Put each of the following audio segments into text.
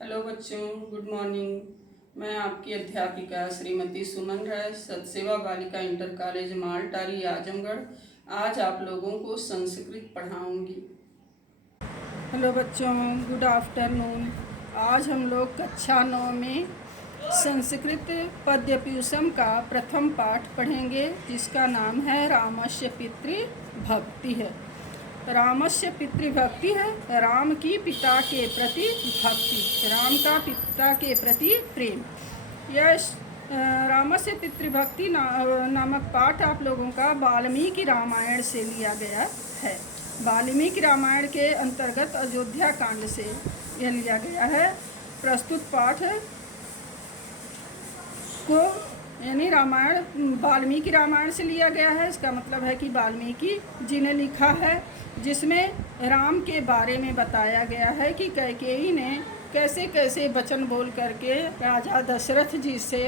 Hello बच्चों, good morning. मैं आपकी अध्यापिका श्रीमती सुमन राय, सतसेवा बालिका इंटर कॉलेज मालटारी आजमगढ़ आज आप लोगों को संस्कृत पढ़ाऊंगी। हेलो बच्चों, गुड आफ्टरनून। आज हम लोग कक्षा 9 में संस्कृत पद्यपूषम का प्रथम पाठ पढ़ेंगे, जिसका नाम है रामस्य पितृभक्ति है। रामस्य पितृभक्ति है राम की पिता के प्रति भक्ति, राम का पिता के प्रति प्रेम। यह रामस्य पितृभक्ति नामक पाठ आप लोगों का वाल्मीकि रामायण से लिया गया है। वाल्मीकि रामायण के अंतर्गत अयोध्या कांड से यह लिया गया है। प्रस्तुत पाठ को यानी रामायण वाल्मीकि रामायण से लिया गया है। इसका मतलब है कि वाल्मीकि जी ने लिखा है, जिसमें राम के बारे में बताया गया है कि कैकेयी ने कैसे कैसे वचन बोल करके राजा दशरथ जी से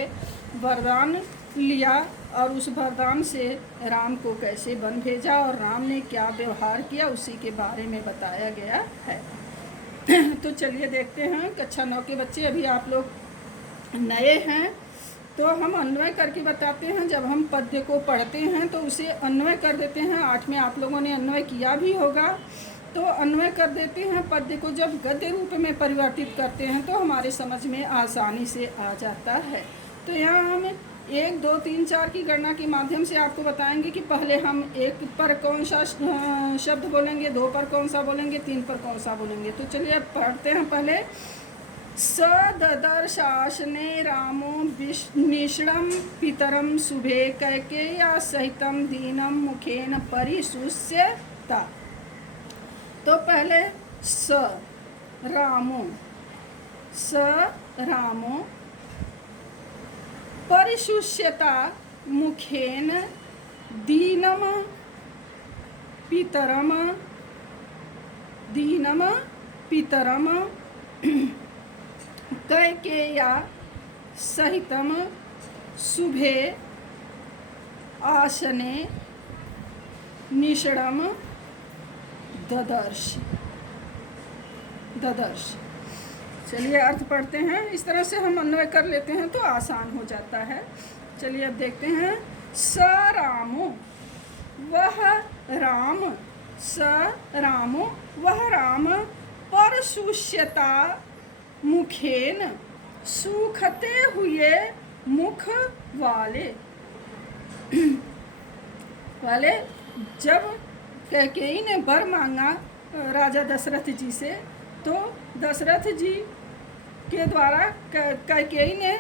वरदान लिया और उस वरदान से राम को कैसे वन भेजा और राम ने क्या व्यवहार किया, उसी के बारे में बताया गया है। तो चलिए देखते हैं। कक्षा 9 के बच्चे, अभी आप लोग नए हैं तो हम अन्वय करके बताते हैं। जब हम पद्य को पढ़ते हैं तो उसे अन्वय कर देते हैं। 8 में आप लोगों ने अन्वय किया भी होगा, तो अन्वय कर देते हैं। पद्य को जब गद्य रूप में परिवर्तित करते हैं तो हमारे समझ में आसानी से आ जाता है। तो यहाँ हम 1, 2, 3, 4 की गणना के माध्यम से आपको बताएंगे कि पहले हम 1 पर कौन सा शब्द बोलेंगे, 2 पर कौन सा बोलेंगे, 3 पर कौन सा बोलेंगे। तो चलिए अब पढ़ते हैं। पहले स ददर्शासने रामो निषणं पितरं शुभे कैकेय्या सहितं दीनं मुखेन परिशुष्यता। तो पहले स रामो परिशुष्यता मुखेन दीनं पितरम कैकेय्या सहितं शुभे आसने निषणं ददर्श। चलिए अर्थ पढ़ते हैं। इस तरह से हम अन्वय कर लेते हैं तो आसान हो जाता है। चलिए अब देखते हैं। स रामो वह राम, स रामो वह राम परशुष्यता मुखेन सूखते हुए मुख वाले जब कैकेयी ने वर मांगा राजा दशरथ जी से, तो दशरथ जी के द्वारा कैकेयी ने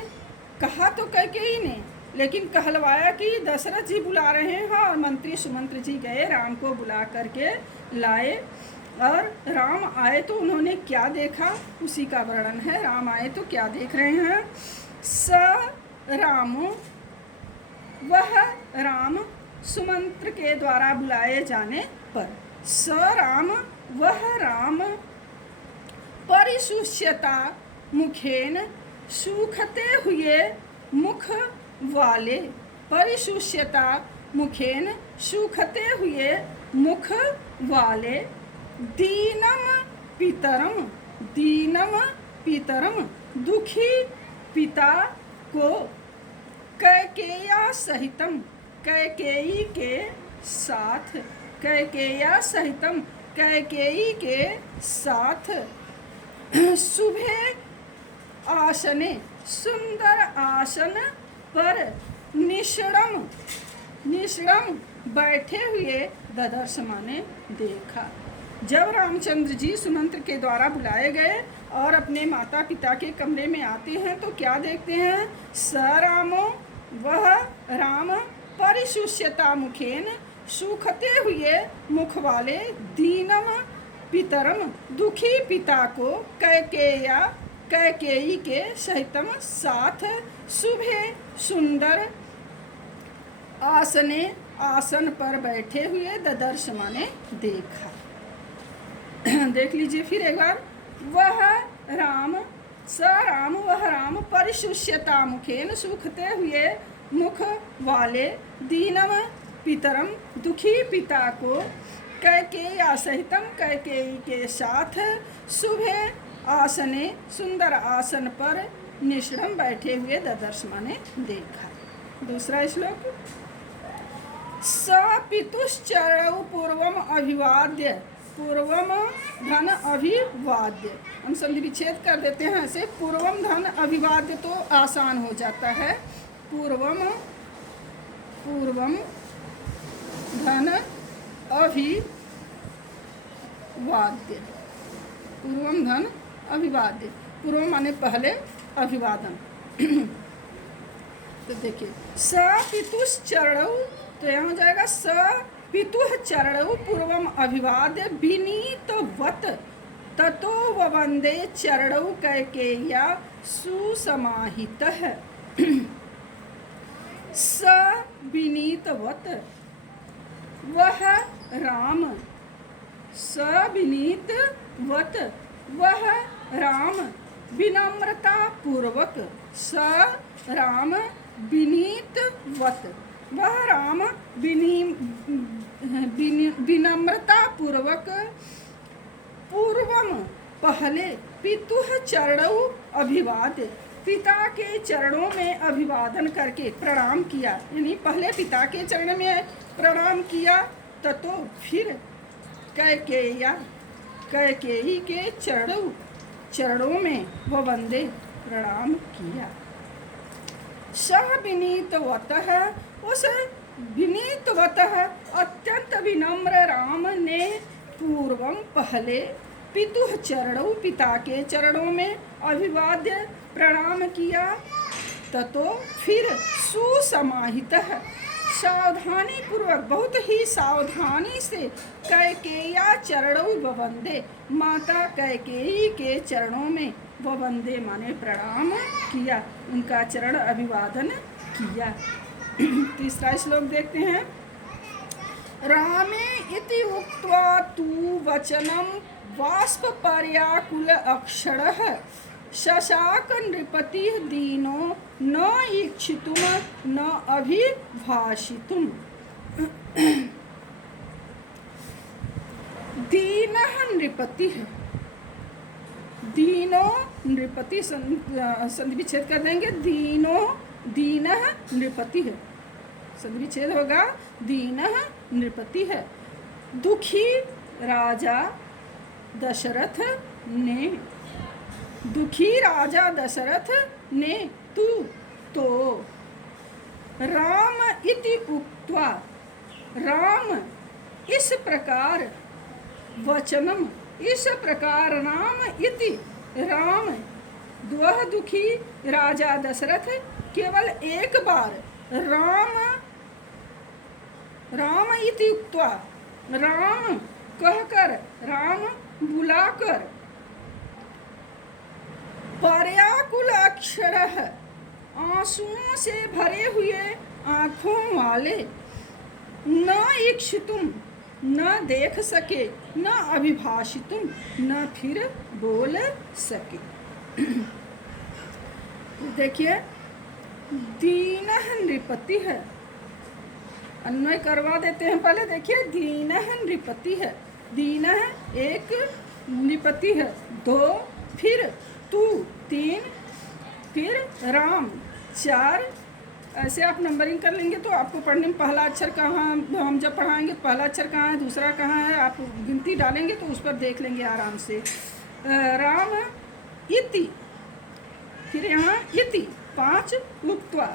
कहा, तो कैकेयी ने लेकिन कहलवाया कि दशरथ जी बुला रहे हैं, और मंत्री सुमंत्र जी गए, राम को बुला करके लाए। और राम आए तो उन्होंने क्या देखा, उसी का वर्णन है। राम आए तो क्या देख रहे हैं। स रामो वह राम सुमंत्र के द्वारा बुलाए जाने पर, स राम वह राम परिशुष्यता मुखेन सूखते हुए मुख वाले, परिशुष्यता मुखेन सूखते हुए मुख वाले दीनम पितरम दुखी पिता को कैकेय्या सहितम कैकेयी के साथ, कैकेय्या सहितम कैकेयी के साथ शुभे आसने सुंदर आसन पर निषणम बैठे हुए ददर्श माने देखा। जब रामचंद्र जी सुमंत्र के द्वारा बुलाए गए और अपने माता पिता के कमरे में आते हैं तो क्या देखते हैं। स रामो वह राम परिशुष्यता मुखेन सूखते हुए मुख वाले दीनम पितरम दुखी पिता को कैकेयी के सहितम साथ शुभे सुंदर आसने आसन पर बैठे हुए ददर्श माने देखा। देख लीजिए फिर एक बार। स राम वह राम परिशुष्यता मुखेन सूखते हुए मुख वाले दीनम पितरम दुखी पिता को कैकेय्या सहितम कैकेयी के साथ शुभे आसने सुंदर आसन पर निष्ठम बैठे हुए ददर्श माने देखा। दूसरा श्लोक, स पितुश्चरणौ पूर्वम अभिवाद्य, पूर्वम धन अभिवाद्य, हम संधि विच्छेद कर देते हैं ऐसे, पूर्वम धन अभिवाद्य तो आसान हो जाता है, पूर्वम पूर्वम धन अभिवाद्य, पूर्वम धन अभिवाद्य, पूर्व माने पहले, अभिवादन। तो देखिए स पितुश्चरणौ, तो यहाँ हो जाएगा स पितुः चरणौ पूर्वम अभिवाद्य विनीतवत् ततो ववन्दे चरणौ कैकेय्या सुसमाहितः। स विनीतवत्, वह राम, स विनीतवत्, वह राम विनम्रता पूर्वक, स राम विनीतवत्, वह राम विनम्रता पूर्वक, पूर्वम पहले, पितुः चरणौ अभिवाद्य, पिता के चरणों में अभिवादन करके प्रणाम किया, यानी पहले पिता के चरण में प्रणाम किया, ततो फिर कैकेय्या, कैकेयी के चरणों में वह वंदे प्रणाम किया। सह विनीतवतः, उस विनीतवतः अत्यंत विनम्र राम ने पूर्वम पहले, पितुः चरणौ पिता के चरणों में अभिवाद्य प्रणाम किया, ततो फिर सुसमाहितः सावधानी पूर्वक, बहुत ही सावधानी से, कैकेय्या चरणौ ववन्दे, माता कैकेयी के चरणों में ववन्दे माने प्रणाम किया, उनका चरण अभिवादन किया। तीसरा श्लोक देखते हैं, रामे इति उक्त्वा तु वचनं बाष्पपर्याकुल अक्षरः शशाक नृपतिः दीनो न ईक्षितुम न अभिभाषितुम। दीनः नृपतिः, दीनो नृपति, संधि विच्छेद कर देंगे, दीनो दीनः नृपतिः, संधि विच्छेद होगा, दीनः नृपतिः, दुखी राजा दशरथ ने, दुखी राजा दशरथ ने, तू तो, राम इति उक्त्वा, राम इस प्रकार, वचनम इस प्रकार, राम इति राम, वह दुखी राजा दशरथ केवल एक बार, राम राम इति उक्त्वा, राम कहकर, राम बुलाकर, पर्याकुल अक्षरः आंसुओं से भरे हुए आँखों वाले, न ईक्षितुम न देख सके, न अभिभाषितुम न फिर बोल सके। देखिए दीनः नृपति है, अन्वय करवा देते हैं पहले। देखिए दीनः नृपति है, दीनः एक, नृपति है दो, फिर तू तीन, फिर राम चार, ऐसे आप नंबरिंग कर लेंगे तो आपको पढ़ने में पहला अक्षर कहाँ, हम जब पढ़ाएंगे तो पहला अक्षर कहाँ है, दूसरा कहाँ है, आप गिनती डालेंगे तो उस पर देख लेंगे आराम से। राम इति, फिर यहाँ इति पाँच, उक्त्वा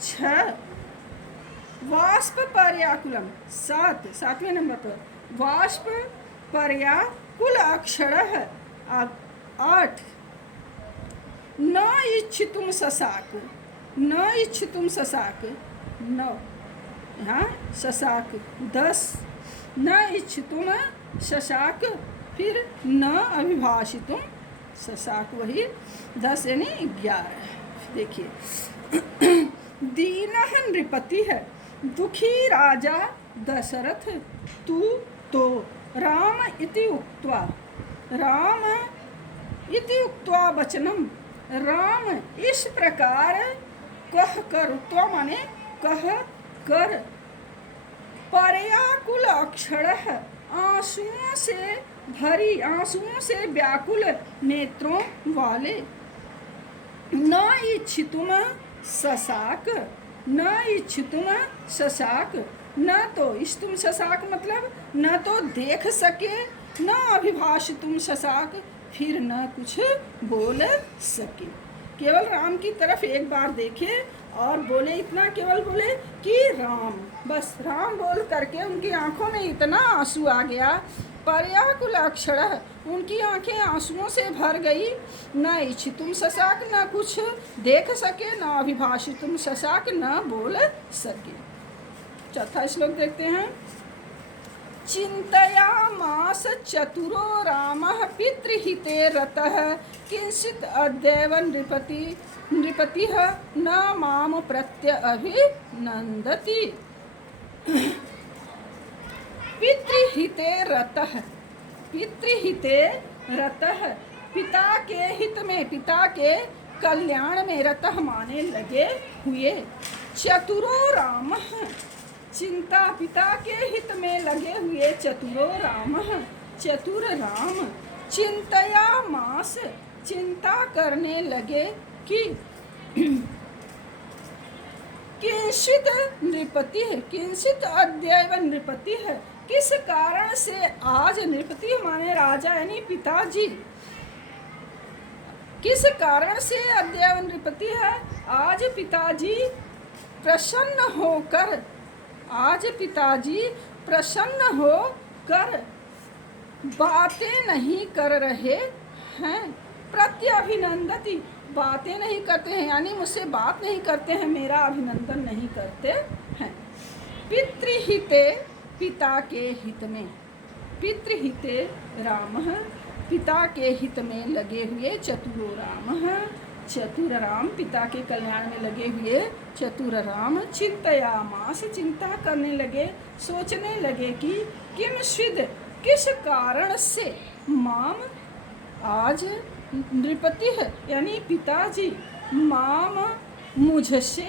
छः, वाष्प पर्याकुलम सात, सातवें नंबर पर वाष्प पर्याकुल अक्षरः आठ, न इच्छितुम शशाक, न इच्छितुम शशाक नौ, यहाँ शशाक 10, न इच्छितुम शशाक, फिर न अभिभाषितुम शशाक, वही 10 यानी 11। देखिए दीनः नृपति है, दुखी राजा दशरथ, तू तो, राम इति उक्त्वा, राम इति उक्त्वा वचनम, राम इस प्रकार कह कर, उक्त्वा माने कह कर, पर्याकुल अक्षरः आंसुओं से भरी आंसुओं से व्याकुल नेत्रों वाले। न इच्छितुम ससाक, न इच्छितुम ससाक, न तो इष्टुम ससाक मतलब न तो देख सके, न अभिभाषितुम ससाक फिर न कुछ बोल सके। केवल राम की तरफ एक बार देखे और बोले, इतना केवल बोले कि राम, बस राम बोल करके उनकी आंखों में इतना आंसू आ गया, पर्याकुल अक्षर, उनकी आंखें आंसुओं से भर गई। न इच्छितुम ससाक, न कुछ देख सके, न अभिभाषितुम ससाक, न बोल सके। चौथा श्लोक देखते हैं। चिंतयामास चतुरो रामः पितृहिते रतः, किंचित् अद्यैव नृपतिः न माम प्रत्य अभिनंदति। पितृहिते रतः, पितृहिते रतः, पिता के हित में, पिता के कल्याण में, रतः माने लगे हुए। चतुरो रामः, चिंता, पिता के हित में लगे हुए चतुरो रामः, चतुर राम। चिंतयामास, चिंता करने लगे कि किंचित् नृपतिः, किंचित् अद्यैव नृपतिः, किस कारण से आज, नृपति माने राजा यानी पिताजी, किस कारण से अद्यैव नृपति है, आज पिताजी प्रसन्न होकर, आज पिताजी प्रसन्न होकर बातें नहीं कर रहे हैं। प्रत्यभिनंदति, बातें नहीं करते हैं यानी मुझसे बात नहीं करते हैं, मेरा अभिनंदन नहीं करते हैं। पितृहिते, पिता के हित में, पितृहिते रामः, पिता के हित में लगे हुए चतुरो रामः, चतुर राम, पिता के कल्याण में लगे हुए चतुर राम। चिंतयामास, चिंता करने लगे, सोचने लगे कि किंचित्, किस कारण से, माम आज, नृपति है यानी पिताजी, माम मुझसे,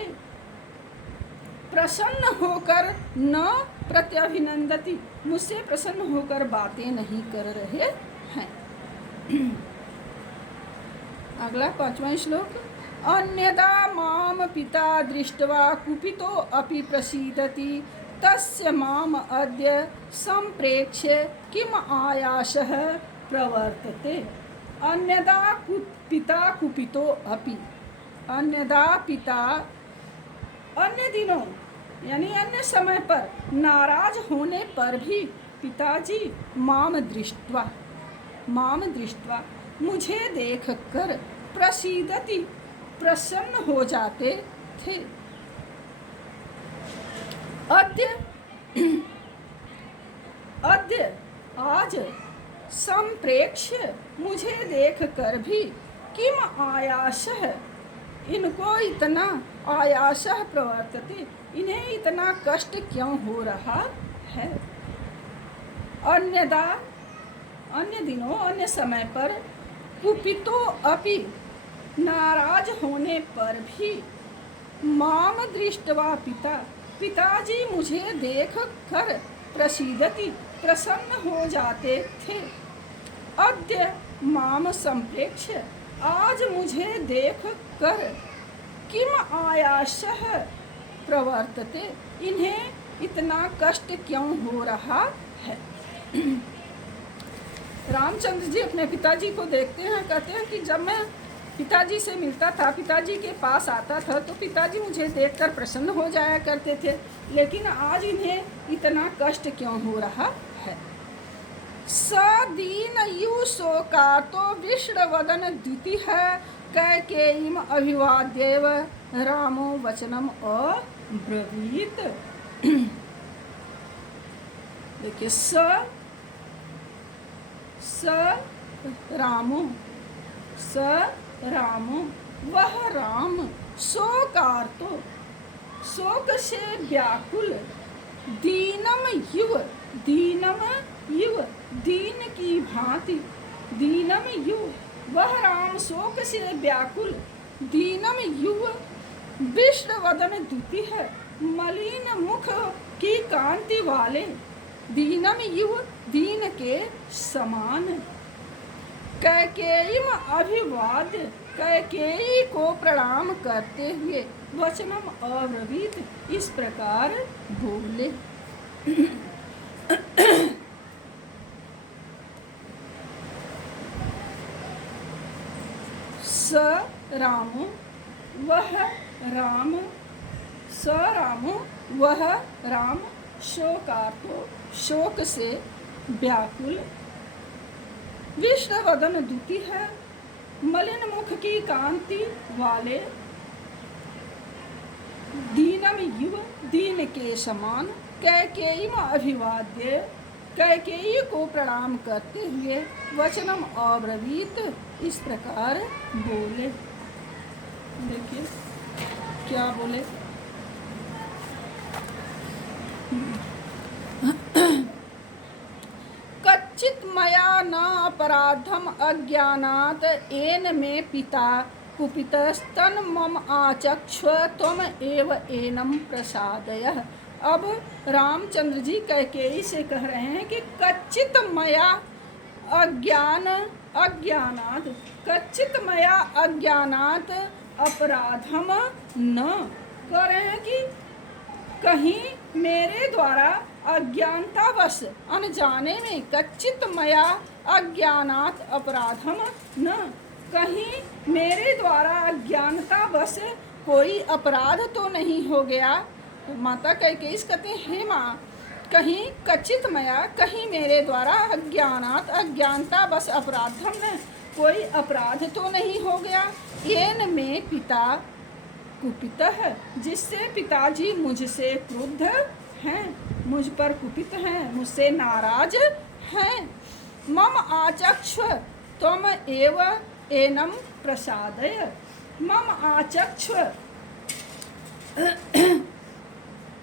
प्रसन्न होकर, न प्रत्यभिनंदति, मुझसे प्रसन्न होकर बातें नहीं कर रहे हैं। अगला पांचवा श्लोक। अन्यदा माम पिता दृष्ट्वा कुपितो अपि प्रसीदति, तस्य माम अद्य संप्रेक्ष्य किम आयासः प्रवर्तते। अन्यदा पिता कुपितो अपि, अन्यदा पिता अन्य दिनों यानी अन्य समय पर नाराज होने पर भी पिताजी माम दृष्ट्वा, माम दृष्ट्वा मुझे देखकर, प्रसीदति प्रसन्न हो जाते थे। अद्य, अद्य आज, संप्रेक्ष्य मुझे देखकर भी, किम आयासः इनको इतना, आयासः प्रवर्तते इन्हें इतना कष्ट क्यों हो रहा है। अन्यदा अन्य दिनों अन्य समय पर, कुपितो अपि नाराज होने पर भी, माम दृष्ट्वा पिता पिताजी मुझे देख कर, प्रसीदति प्रसन्न हो जाते थे। अद्य माम संप्रेक्ष्य आज मुझे देख कर, किम आयासः प्रवर्तते इन्हें इतना कष्ट क्यों हो रहा है। रामचंद्र जी अपने पिताजी को देखते हैं, कहते हैं कि जब मैं पिताजी से मिलता था, पिताजी के पास आता था तो पिताजी मुझे देखकर प्रसन्न हो जाया करते थे, लेकिन आज इन्हें इतना कष्ट क्यों हो रहा है। सदीन यु शोकातो विष्णवदन द्वितीय कैकेयीम अभिवाद्यैव रामो वचनम अब्रवीत। देखिए, रामो, वह राम, शोकार्तो शोक से व्याकुल, दीनम युव, दीन की भांति, दीनम युव, वह राम शोक से व्याकुल, दीनम युव, विष्णुवदन द्युति है, मलिन मुख की कांति वाले, दीनम युव दीन के समान। कैकेयी अभिवाद्य, कैकेयी को प्रणाम करते हुए वचनम अब्रवीत, इस प्रकार बोले। स रामो वह राम, स रामो वह राम, शोकार्तो शोक से व्याकुल, विष्णुवदन दुती है, मलिन मुख की कांति वाले, दीनम युव दीन के समान। कैकेयी अभिवाद्य, कैकेयी को प्रणाम करते हुए वचनम अब्रवीत, इस प्रकार बोले। देखिए क्या बोले। कच्चित मया न अपराधम अज्ञानात् येन मे पिता कुपितस्तन मम आचक्ष त्वम एव एनम प्रसादयः। अब रामचंद्र जी कैकेयी से कह रहे हैं कि कच्चित मया अज्ञानात्, कच्चित मया अज्ञानात् अपराधम न, कह रहे हैं कि कहीं मेरे द्वारा अज्ञानतावश अनजाने में, कच्चित मया अज्ञानात् अपराधम न, कहीं मेरे द्वारा अज्ञानतावश कोई अपराध तो नहीं हो गया। तो माता कैकेयी कहते हैं, हे माँ, कहीं कच्चित मया, कहीं मेरे द्वारा अज्ञानात् अज्ञानतावश अपराधम न, कोई अपराध तो नहीं हो गया। येन में पिता कुपित है, जिससे पिताजी मुझसे क्रुद्ध हैं, मुझ पर कुपित हैं, मुझसे नाराज हैं। मम आचक्ष त्वम एव एनम प्रसादय, मम आचक्ष,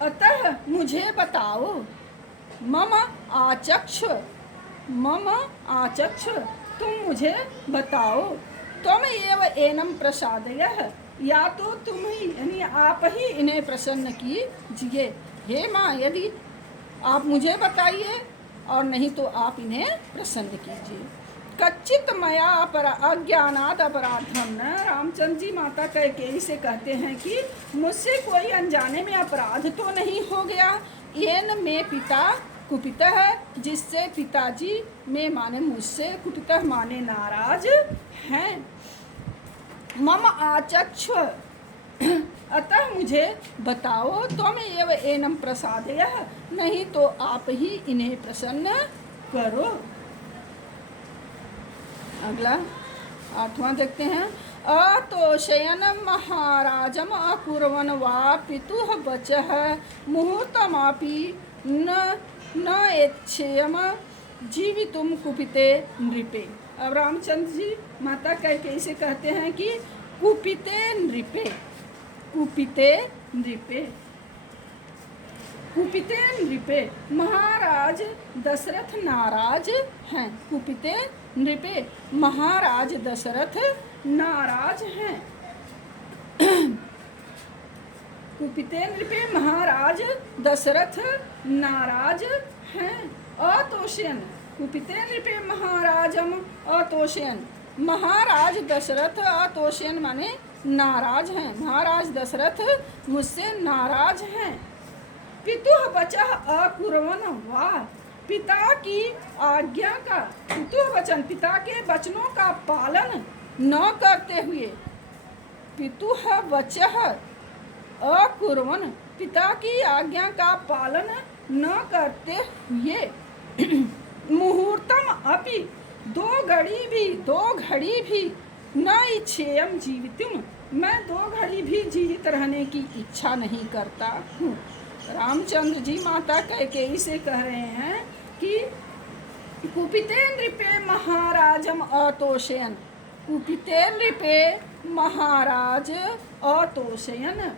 अतः मुझे बताओ, मम आचक्ष, मम आचक्ष, तुम मुझे बताओ, त्वम एव एनम प्रसादय, या तो तुम ही यानी आप ही इन्हें प्रसन्न कीजिए। हे माँ, यदि आप मुझे बताइए और नहीं तो आप इन्हें प्रसन्न कीजिए। कच्चित मया अज्ञानात् अपराधम न, रामचंद्र जी माता कैकेयी से कहते हैं कि मुझसे कोई अनजाने में अपराध तो नहीं हो गया। येन में पिता कुपित है, जिससे पिताजी में माने मुझसे, कुपित माने नाराज हैं। मम आचक्ष, अतः मुझे बताओ, त्वम एव एनम प्रसादयः, नहीं तो आप ही इन्हें प्रसन्न करो। अगला 8वां देखते हैं। अतोषयन महाराजम अकुर्वन वा पितुः वचः मुहूर्तमापि न एच्छेयम जीवितुम कुपिते नृपे। अब रामचंद्र जी माता कैकेयी से कहते हैं कि कुपिते नृपे, कुपिते नृपे, कुपिते नृपे, महाराज दशरथ नाराज हैं। कुपिते नृपे, महाराज दशरथ नाराज हैं। कुपिते नृपे, महाराज दशरथ नाराज हैं। अतोषयन, कुपिते नृपे महाराजम अतोषयन, महाराज दशरथ अतोषयन माने नाराज हैं, महाराज दशरथ मुझसे नाराज हैं। पितुः वचः अकुर्वन वा, पिता की आज्ञा का, पितुः वचन पिता के वचनों का पालन न करते हुए, पितुः वचः अकुर्वन, पिता की आज्ञा का पालन न करते हुए, मुहूर्तम अपि, दो घड़ी भी न इच्छेयम जीवितुम, मैं 2 घड़ी भी जीवित रहने की इच्छा नहीं करता हूँ। रामचंद्र जी माता कैकेयी से कह रहे हैं कि कुपिते नृपे महाराजम अतोषयन, कुपिते नृपे महाराज अतोषयन,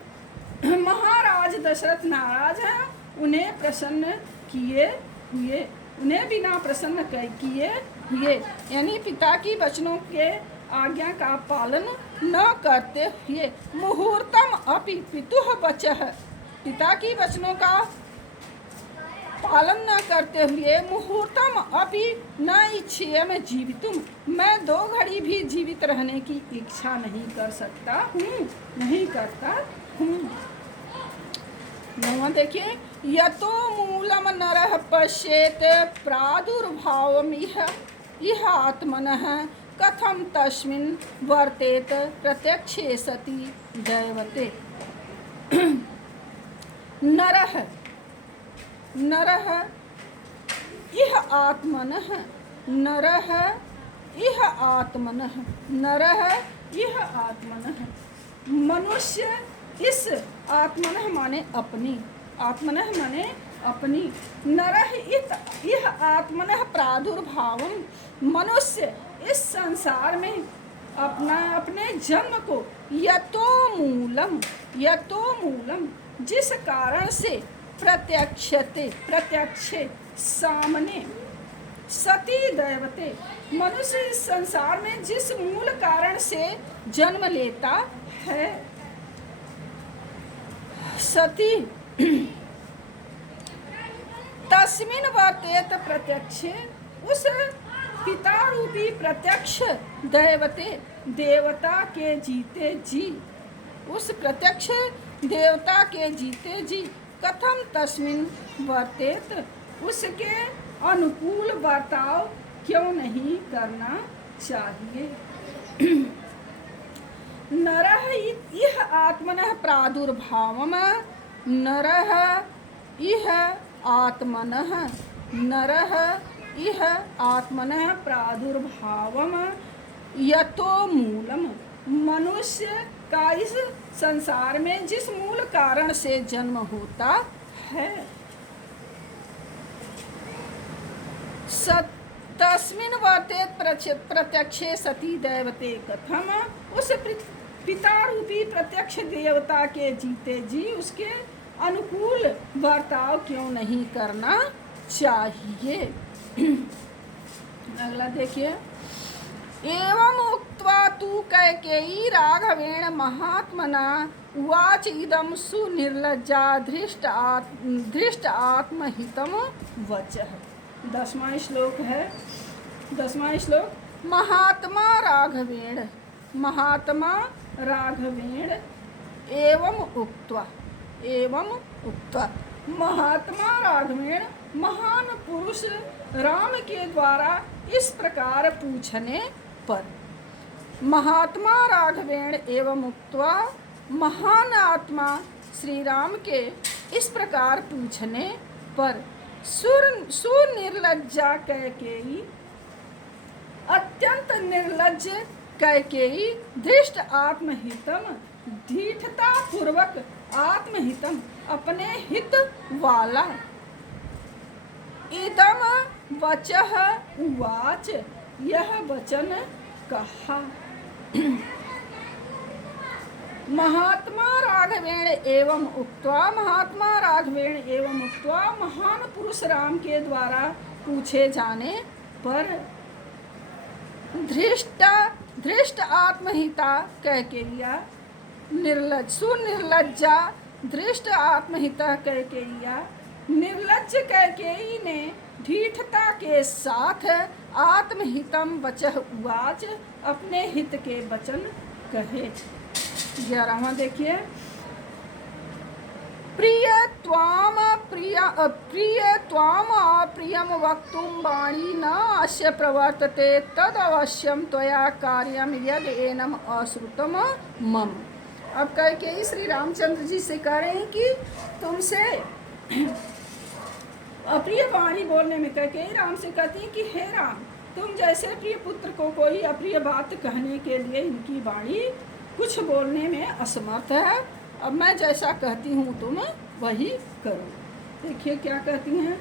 महाराज दशरथ नाराज हैं, उन्हें प्रसन्न किए हुए, उन्हें बिना प्रसन्न किए हुए, यानी पिता की वचनों के आज्ञा का पालन न करते हुए, मुहूर्तम अपि पितुः वचः, पिता की वचनों का पालन न करते हुए मुहूर्तम अपि न इच्छेयम जीवितुम, मैं 2 घड़ी भी जीवित रहने की इच्छा नहीं कर सकता हूँ, नहीं करता हूँ। 9वां देखिए, यतो मूलम नरः पश्येत प्रादुर्भावम इह आत्मनः कथम तस्मिन् वर्तेत प्रत्यक्षे सति दैवते। नरः नरः इह आत्मनः, नरः इह आत्मनः, नरः इह आत्मनः, मनुष्य इस आत्मनः माने अपनी, आत्मनः माने अपनी, नरः इह आत्मनः प्रादुर्भावम, मनुष्य इस संसार में अपने जन्म को यतो मूलम जिस कारण से प्रत्यक्षे सामने सती दैवते, मनुष्य इस संसार में जिस मूल कारण से जन्म लेता है, सती तस्मिन् वर्तेत प्रत्यक्षे, उस पिता रूपी प्रत्यक्ष दैवते, देवता के जीते जी, उस प्रत्यक्ष देवता के जीते जी, कथम तस्मिन् वर्तेत, उसके अनुकूल बर्ताव क्यों नहीं करना चाहिए। नरः इह आत्मनः प्रादुर्भावम, नरः इह आत्मनः, नरः इह आत्मनः प्रादुर्भावम यतो मूलम, मनुष्य का इस संसार में जिस मूल कारण से जन्म होता है, तस्मिन् वर्तेत प्रत्यक्षे सती दैवते कथम, उस पिता रूपी प्रत्यक्ष देवता के जीते जी उसके अनुकूल बर्ताव क्यों नहीं करना चाहिए। अगला देखिए, एवं उक्त्वा तु कैकेयी राघवेण महात्मना उवाच इदं सुनिर्लज्जा धृष्ट आत्महितम वचः। 10वां श्लोक है, 10वां श्लोक, महात्मा राघवेण एवं उक्त्वा, महात्मा राघवेण महान पुरुष राम के द्वारा इस प्रकार पूछने पर, महात्मा राघवेण एवं उक्त्वा, महान आत्मा श्री राम के इस प्रकार पूछने पर, सुनिर्लज्जा कैकेयी, अत्यंत निर्लज्ज कैकेयी, धृष्ट आत्महितम, धीठता पूर्वक आत्महितम, अपने हित वाला, इदम वचः उवाच, यह वचन कहा। महात्मा राघवेण एवं उक्त्वा, महात्मा राघवेण एवं उक्त्वा, महान पुरुष राम के द्वारा पूछे जाने पर, धृष्ट आत्महिता कैकेय्या, सुनिर्लज्जा धृष्ट आत्महिता कैकेय्या, निर्लज्ज कैकेयी ने ढीठता के साथ आत्महितम वचः उवाच, अपने हित के वचन कहे। 11वां देखिए, प्रिय त्वाम अप्रियम वक्तुम वाणी न अस्य प्रवर्तते तद अवश्यम त्वया कार्यम यद एनम अश्रुतम मम। अब कह के श्री रामचंद्र जी से कह रहे हैं कि तुमसे अप्रिय वाणी बोलने में, कह के राम से कहती है कि हे राम, तुम जैसे प्रिय पुत्र को कोई अप्रिय बात कहने के लिए इनकी वाणी कुछ बोलने में असमर्थ है। अब मैं जैसा कहती हूँ तुम वही करो। देखिए क्या कहती हैं,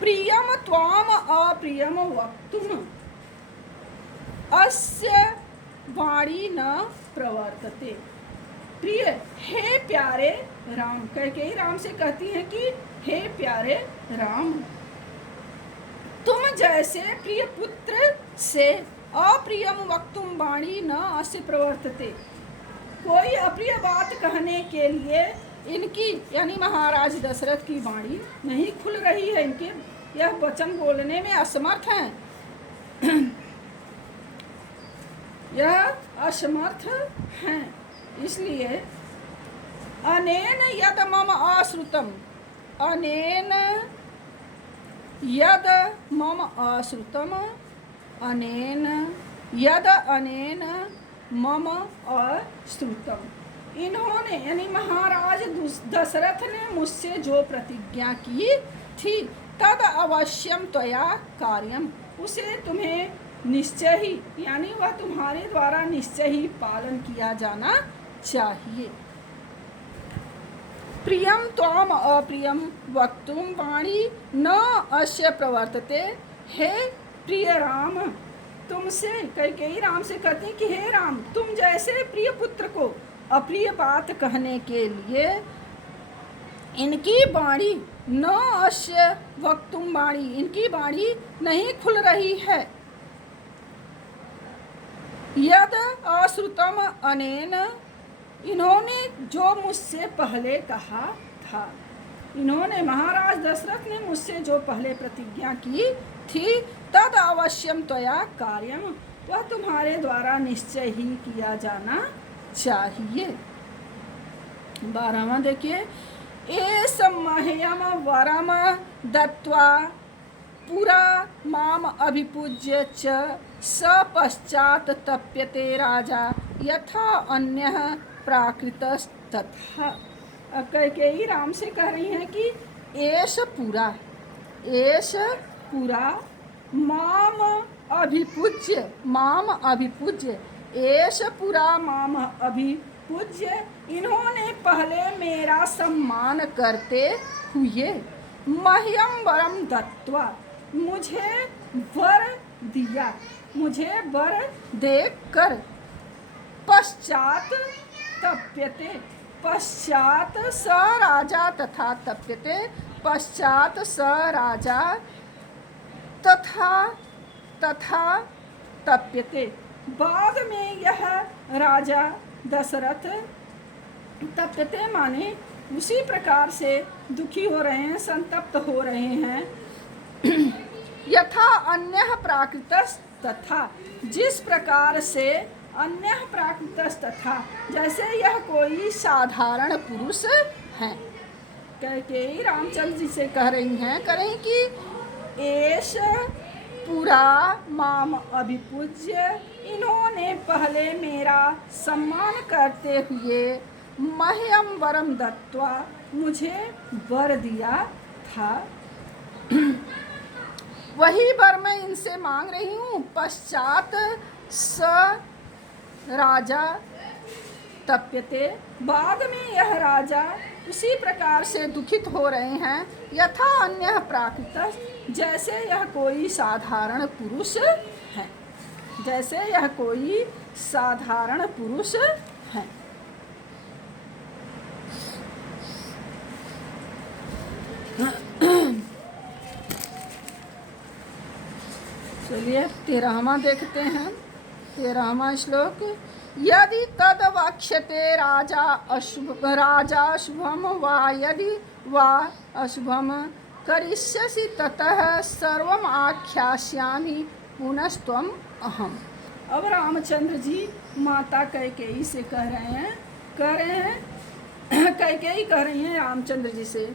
प्रियम त्वाम अप्रियम वक्तुम अस्य वाणी न प्रवर्तते। प्रिय, हे प्यारे राम, कह के राम से कहती हैं कि हे प्यारे राम, तुम जैसे प्रिय पुत्र से अप्रियम वक्तुम वाणी न अस्य प्रवर्तते, कोई अप्रिय बात कहने के लिए इनकी यानी महाराज दशरथ की वाणी नहीं खुल रही है, इनके यह वचन बोलने में असमर्थ हैं। यह असमर्थ हैं, इसलिए अनेन यद मम आश्रुतम, अनेन यद मम आश्रुतम, अनेन यद अनेन मम अश्रुतम, इन्होंने यानी महाराज दशरथ ने मुझसे जो प्रतिज्ञा की थी, तद अवश्यम त्वया कार्यम, उसे तुम्हें निश्चय ही यानी वह तुम्हारे द्वारा निश्चय ही पालन किया जाना चाहिए। प्रियम त्वाम अप्रियम वक्तुम वाणी न अस्य प्रवर्तते, हे प्रिय राम, तुमसे कैकेयी राम से कहती हैं कि हे राम, तुम जैसे प्रिय पुत्र को अप्रिय बात कहने के लिए इनकी वाणी न अस्य वक्तुम वाणी, इनकी वाणी नहीं खुल रही है। यद अश्रुतम अनेन, इन्होंने जो मुझसे पहले कहा था, इन्होंने महाराज दशरथ ने मुझसे जो पहले प्रतिज्ञा की थी, तद अवश्यम त्वया कार्यम, वह तुम्हारे द्वारा निश्चय ही किया जाना चाहिए। 12वां देखिए, एष मह्यम वरम दत्वा पुरा माम अभिपूज्य च स पश्चात तप्यते राजा यथा अन्यः प्राकृतस्तथा। अब कैकेयी राम से कह रही हैं कि एष पुरा माम अभिपूज्य, माम अभिपूज्य, एष पुरा माम अभिपूज्य, इन्होंने पहले मेरा सम्मान करते हुए मह्यम वरम दत्वा, मुझे वर दिया, मुझे वर देकर, पश्चात तप्यते, पश्चात स राजा तथा तप्यते, पश्चात स राजा तथा तप्यते, बाद में यह राजा दशरथ, तप्यते माने उसी प्रकार से दुखी हो रहे हैं, संतप्त हो रहे हैं। यथा अन्य प्राकृतस तथा, जिस प्रकार से अन्य प्राकृतस तथा, जैसे यह कोई साधारण पुरुष है। कैकेयी रामचंद्र जी से कह रही हैं, करें कि एष पुरा माम अभिपूज्य, इन्होंने पहले मेरा सम्मान करते हुए मह्यम वरम दत्वा, मुझे वर दिया था, वही वर मैं इनसे मांग रही हूँ। पश्चात स राजा तप्यते, बाद में यह राजा उसी प्रकार से दुखित हो रहे हैं। यथा अन्य प्राकृत, जैसे यह कोई साधारण पुरुष है, जैसे यह कोई साधारण पुरुष है। चलिए 13वां देखते हैं। 13वां श्लोक, यदि तद वक्ष्यते राजा शुभम वा यदि वा अशुभम करिष्यसि ततः सर्वम आख्यास्यामि पुनस्त्वम अहम। अब रामचंद्र जी माता कैकेयी से कह रहे हैं कैकेयी कह रही हैं रामचंद्र जी से,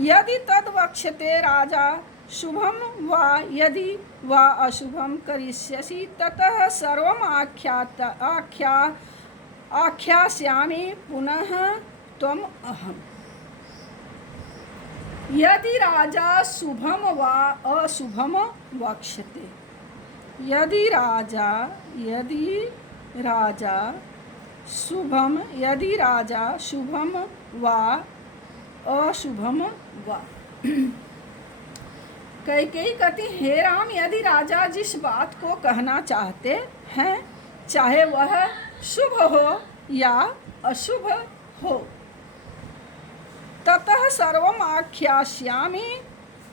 यदि तद वक्ष्यते राजा शुभम वा यदि वा अशुभम करिष्यसि ततः सर्वम आख्यास्यामि पुनः त्वम अहम। यदि राजा शुभम वा अशुभम वक्ष्यते, यदि राजा शुभम वा अशुभम वा। कैकेयी कहती, हे राम, यदि राजा जिस बात को कहना चाहते हैं, चाहे वह शुभ हो या अशुभ हो, ततः सर्वम आख्यास्यामि,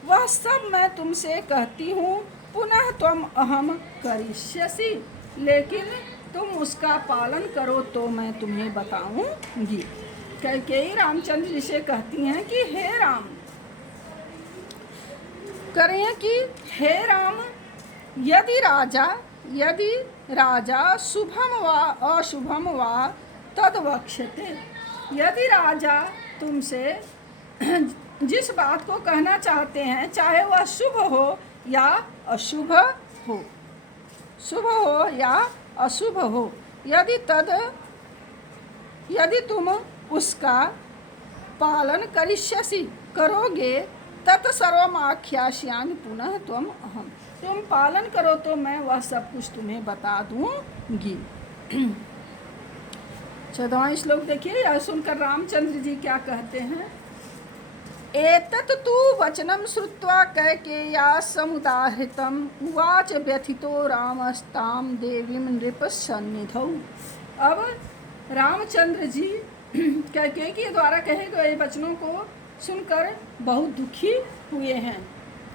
वह सब मैं तुमसे कहती हूँ, पुनः त्वम अहम करिष्यसि, लेकिन तुम उसका पालन करो तो मैं तुम्हें बताऊंगी। कैकेयी रामचंद्र जी से कहती हैं कि हे राम, करें कि हे राम, यदि राजा शुभम वा अशुभम वा तद वक्ष्यते। यदि राजा तुमसे जिस बात को कहना चाहते हैं, चाहे वह शुभ हो या अशुभ हो, शुभ हो या अशुभ हो, यदि तुम उसका पालन करोगे तत् सर्वमाख्यास्यामि पुनः त्वम अहम। तुम पालन करो तो मैं वह सब कुछ तुम्हें बता दूंगी। 14वां श्लोक देखिए, यह सुनकर रामचंद्र जी क्या कहते हैं। एतत् तु वचनं श्रुत्वा कैकेय्या समुदाहृतम् उवाच व्यथितो रामस्तां देवीं नृपसन्निधौ। अब रामचंद्र जी कैकेयी के द्वारा कहे गए वचनों को सुनकर बहुत दुखी हुए हैं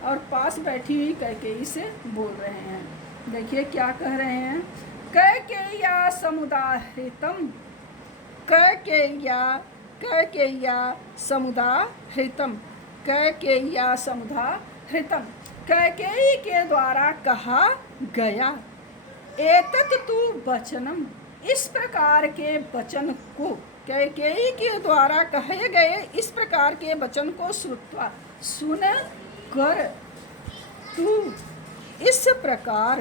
और पास बैठी हुई कैकेयी से बोल रहे हैं। देखिए क्या कह रहे हैं। कैकेय्या समुदाहृतम्, कैकेय्या समुदाहृतम्, कैकेय्या समुदाहृतम्, कैकेयी के द्वारा कहा गया। एतत् तु वचनम, इस प्रकार के वचन को, कैकेयी के द्वारा कहे गए इस प्रकार के वचन को श्रुत्वा, सुन कर, तू इस प्रकार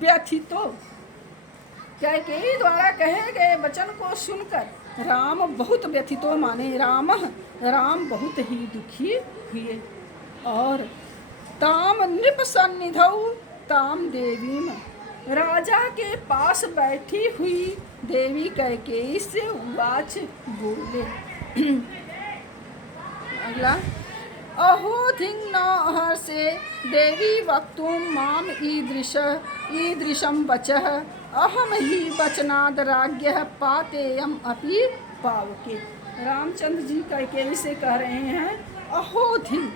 व्यथितो, कैकेयी द्वारा कहे गए वचन को सुनकर राम बहुत व्यथितो माने राम बहुत ही दुखी हुए और ताम नृपसन्निधौ ताम देवीम, राजा के पास बैठी हुई देवी कैकेयी से उवाच बोले। अगला, अहोधिं न हर्षे देवी वक्तुं माम ईदृशं वचः अहम ही वचनाद राज्ञः पातेयम अपि पावके। रामचंद्र जी कैकेयी से कह रहे हैं अहोधिं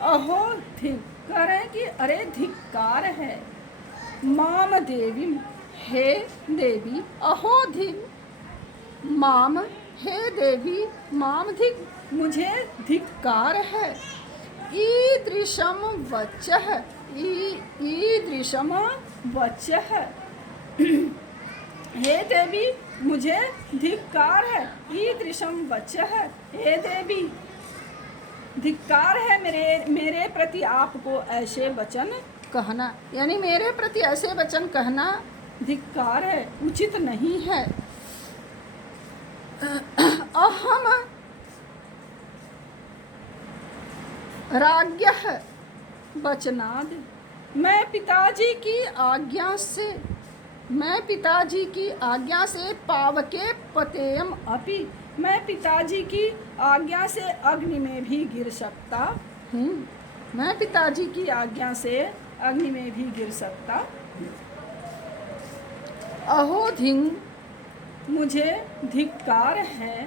कह रहे हैं कि अरे धिक्कार है, माम देवी, हे देवी, अहोधिं माम, हे देवी, माम मुझे धिक्कार है, ईदृशम वचः, ईदृशम वचः, हे देवी मुझे धिक्कार है, ईदृशम वचः, हे देवी धिक्कार है मेरे प्रति आपको ऐसे वचन कहना, यानी मेरे प्रति ऐसे वचन कहना धिक्कार है, उचित नहीं है। अहम राज्ञः वचनाद, मैं पिताजी की आज्ञा से पावके पतेयम अपि, मैं पिताजी की आज्ञा से अग्नि में भी गिर सकता हूँ, मैं पिताजी की आज्ञा से अग्नि में भी गिर सकता हूँ। अहोधिं मुझे धिक्कार है,